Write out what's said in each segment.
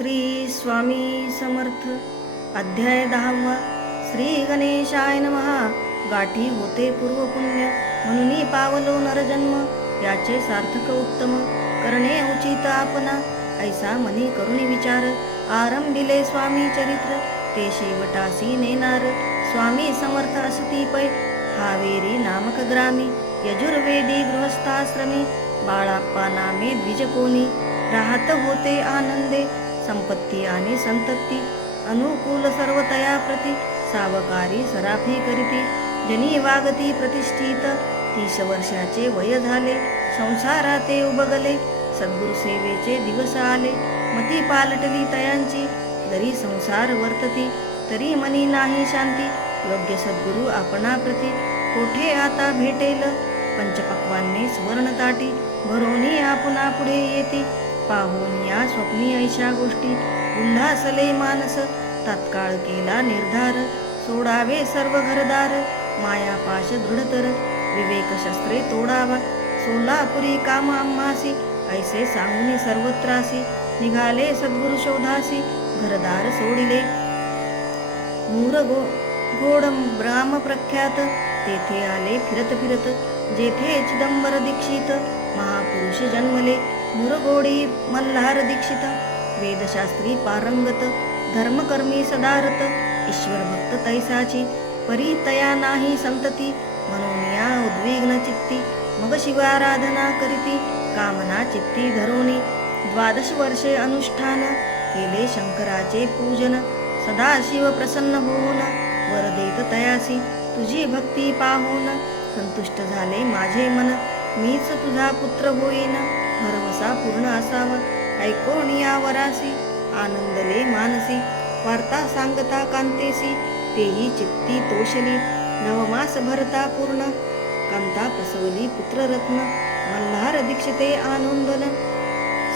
श्री स्वामी समर्थ. अध्याय दहावा. श्री गणेशाय नमहा गाठी होते पूर्व पुण्य म्हणून पावलो नरजन्म. याचे सार्थक उत्तम. करणे उचित आपना ऐसा मनी करुणी विचार. आरंभिले स्वामी चरित्र. ते शेवटासी नेनार स्वामी समर्थ असती पै. हावेरी नामक ग्रामी. यजुर्वेदी गृहस्थाश्रमी. बाळाप्पा नामे द्विजकोनी राहत होते आनंदे. संपत्ती आणि संतती अनुकूल सर्वतया प्रती सावकारी सराफी करीती जनी वागती प्रतिष्ठित तीस वर्षाचे वय झाले संसाराते उबगले सद्गुरु सेवेचे दिवस आले मती पालटली तयांची जरी संसार वर्तती तरी मनी नाही शांती योग्य सद्गुरु आपणा प्रती कोठे आता भेटेल? पंचपक्वांनी सुवर्ण ताटी भरोनी आपणा पुढे येती पाहून या स्वप्नी ऐशा गोष्टी. उल्हासले मानस तात्काळ केला निर्धार. सोडावे सर्व घरदार मायापाश दृढतर. विवेक शस्त्रे तोडावा सोलापुरी काम आम्हासी. ऐसे सांगून सर्वत्रासी निघाले सद्गुरु शोधासी घरदार सोडिले. मूर गो गोड ब्राम प्रख्यात तेथे आले फिरत फिरत. जेथे चिदंबर दीक्षित महापुरुष जन्मले. मुरगोडी मल्हार दीक्षित वेदशास्त्री पारंगत धर्मकर्मी सदारत ईश्वर भक्त तैसाची परितया नाही संतती मनोनिया उद्विग्न चित्ती मग शिवाराधना करीती कामना चित्ती धरोनी द्वादश वर्षे अनुष्ठान केले शंकराचे पूजन सदा शिव प्रसन्न होऊन वर देत तयासी तुझी भक्ती पाहून संतुष्ट झाले माझे मन मीच तुझा पुत्र होईन. भरवसा पूर्ण असावा. ऐकोण या वरासी आनंदले मानसी वार्ता सांगता कांतेसी तेही चित्ती तोषली. नवमास भरता पूर्ण कांता प्रसवली पुत्ररत्न मल्हार दीक्षिते आनंदन.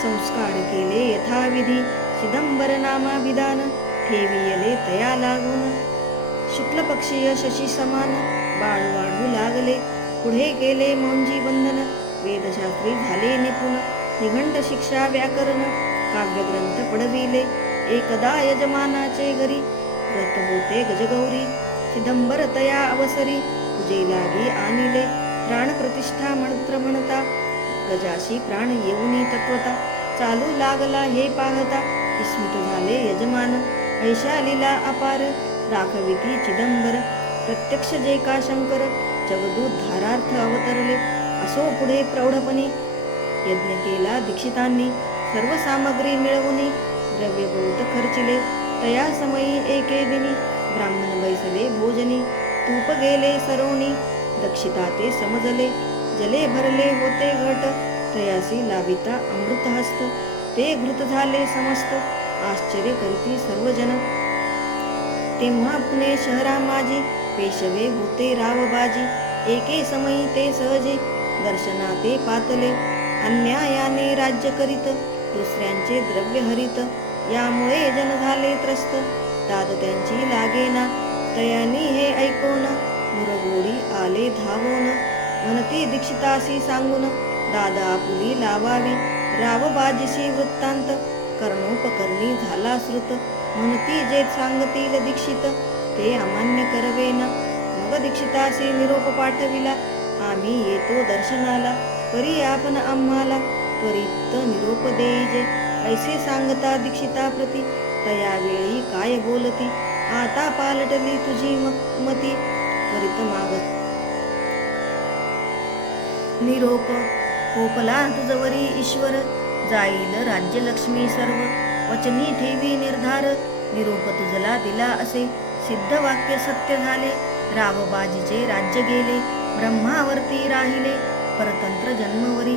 संस्कार केले यथाविधी चिदंबर नामा विधान ठेवियले तया लागून. शुक्लपक्षीय शशी समान बाळ वाढू लागले पुढे गेले मौंजी बंधन वेदशास्त्री झाले निपुण निघंट शिक्षा व्याकरण काव्यग्रंथ पडविले एकदा यजमानाचे घरी व्रत होते गजगौरी. चिदंबर तया अवसरी तुझे लागी आणिले. प्राण प्रतिष्ठा मंत्र म्हणता गजाशी प्राण येऊनी तत्वता. चालू लागला हे पाहता विस्मित झाले यजमान. ऐशालीला अपार दाखविती चिदंबर. प्रत्यक्ष जे का शंकर जगदूत धारार्थ अवतरले. असो पुढे प्रौढपणे. यज्ञ केला दीक्षितांनी सर्व सामग्री मिळवून द्रव्य बहुत खर्चिले. तया समयी एके दिनी ब्राह्मण बैसले भोजनी तूप गेले सरोणी दक्षिता ते समजले जले भरले होते घट. तयासी लाविता अमृत हस्त ते घृत झाले समस्त. आश्चर्य करती सर्वजन. तेव्हा पुणे शहरा माझी पेशवे होते रावबाजी. एके समयी ते सहजे दर्शनाते पातले. अन्यायाने राज्य करीत दुसऱ्यांचे द्रव्य हरित. यामुळे जन झाले त्रस्त. दाद त्यांची लागेना. तयानी हे ऐकोन. मुरगोडी आले धावोन. म्हणती दीक्षितासी सांगून दादा आपुली लावावी. रावबाजीशी वृत्तांत. कर्णोपकर्णी झाला श्रुत. म्हणती जे सांगतील दीक्षित ते अमान्य करवेन. मग दीक्षितासी निरोप पाठविला. आम्ही येतो दर्शनाला परी आपण आम्हाला त्वरित निरोप देईजे ऐसे सांगता दीक्षिता प्रती तया वेळी काय बोलती? आता पालटली तुझी म- मती. त्वरित मागत निरोप. कोपला तुझवरी ईश्वर. जाईल राज्यलक्ष्मी सर्व. वचनी ठेवी निर्धार. निरोप तुझला दिला असे. सिद्ध वाक्य सत्य झाले. रावबाजीचे राज्य गेले. ब्रह्मावर्ती राहिले. परतंत्र जन्मवरी.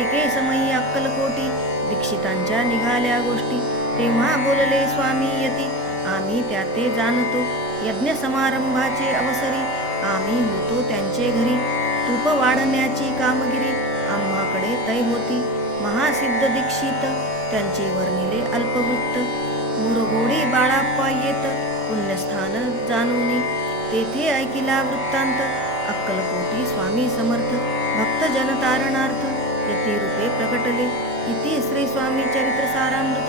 एके समयी अक्कलकोटी. दीक्षितांच्या निघाल्या गोष्टी. तेव्हा बोलले स्वामी यती. आम्ही त्या ते जाणतो. यज्ञ समारंभाचे अवसरी. आम्ही होतो त्यांचे घरी. तूप वाढण्याची कामगिरी. आम्हाकडे तय होती. महासिद्ध दीक्षित. त्यांचे वर्णिले अल्पवृत्त. मुरगोडी बाळाप्पा येत. पुण्यस्थान जाणूनी. तेथे ऐकिला वृत्तांत. अक्कलकोटी स्वामी समर्थ भक्त जनतारणार्थ यती रूपे प्रकटले. इति श्री स्वामी चरित्र सारामृत.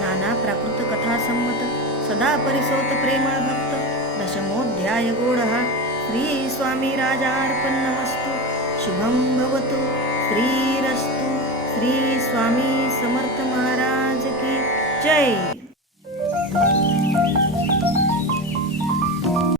नाना प्राकृत कथा संमत. सदा परिसोत प्रेमळ भक्त. दशमोध्याय गोड श्री स्वामी राजार्पणमस्तु शुभं भवतु. श्रीरस्तु. श्री स्वामी समर्थ महाराज की जय.